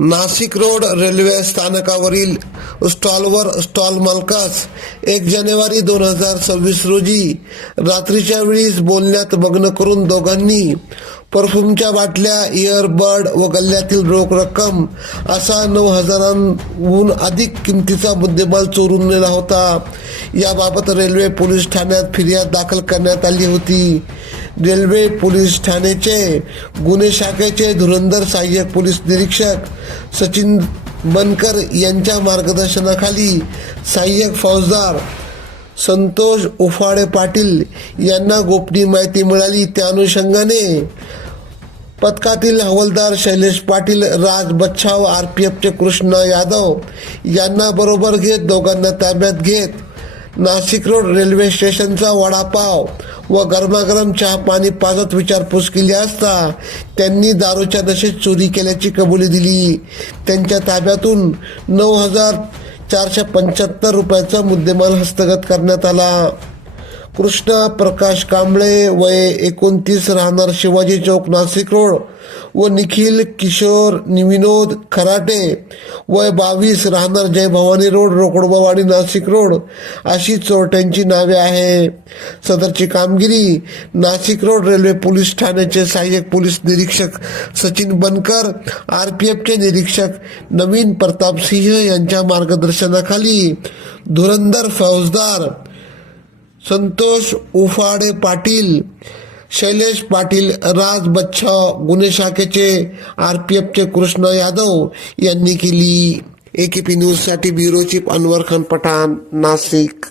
Nashik road railway स्थानकावरील स्टॉलवर stall मालकास 1 जानेवारी 2026 रोजी रात्रीच्या वेळीस बोलण्यात मग्न करून दोघांनी परफ्यूमच्या बाटल्या, इयरबड व गल्ल्यातील रोख रक्कम असा 9,000हून अधिक किमतीचा मुद्देमाल चोरून नेला होता। याबाबत रेल्वे पोलीस ठाण्यात फिर्याद दाखल करण्यात आली होती। रेल्वे पोलीस ठाण्याचे गुन्हे शाखेचे धुरंधर सहाय्यक पोलीस निरीक्षक सचिन बनकर यांच्या मार्गदर्शनाखाली सहाय्यक फौजदार संतोष उफाळे पाटील यांना गोपनीय माहिती मिळाली। त्या अनुषंगाने पथकातील हवालदार शैलेश पाटील, राज बच्छाव, RPFचे कृष्णा यादव यांना बरोबर घेत दोघांना ताब्यात घेत नाशिक रोड रेल्वे स्टेशनचा वडापाव व गरमागरम चहा पाणी पाजत विचारपूस केली असता त्यांनी दारूच्या नशेत चोरी केल्याची कबुली दिली। त्यांच्या ताब्यातून 9,475 रुपयाचा मुद्देमाल हस्तगत करण्यात आला। कृष्णा प्रकाश कांबळे वय 29 राहणार शिवाजी चौक नाशिक रोड व निखिल किशोर विनोद खराटे वय 22 राहणार जय भवानी रोड रोकडोबावाडी नाशिक रोड अशी चोरट्यांची नावे आहे। सदरची कामगिरी नाशिक रोड रेल्वे पोलीस ठाण्याचे सहाय्यक पोलीस निरीक्षक सचिन बनकर, RPFचे निरीक्षक नवीन प्रताप सिंह यांच्या मार्गदर्शनाखाली धुरंधर फौजदार संतोष उफाळे पाटील, शैलेश पाटील, राज बच्छाव, गुन्हे शाखेचे RPFचे कृष्णा यादव यांनी केली। AKP न्यूजसाठी ब्युरो चीफ अनवर खान पठाण, नाशिक।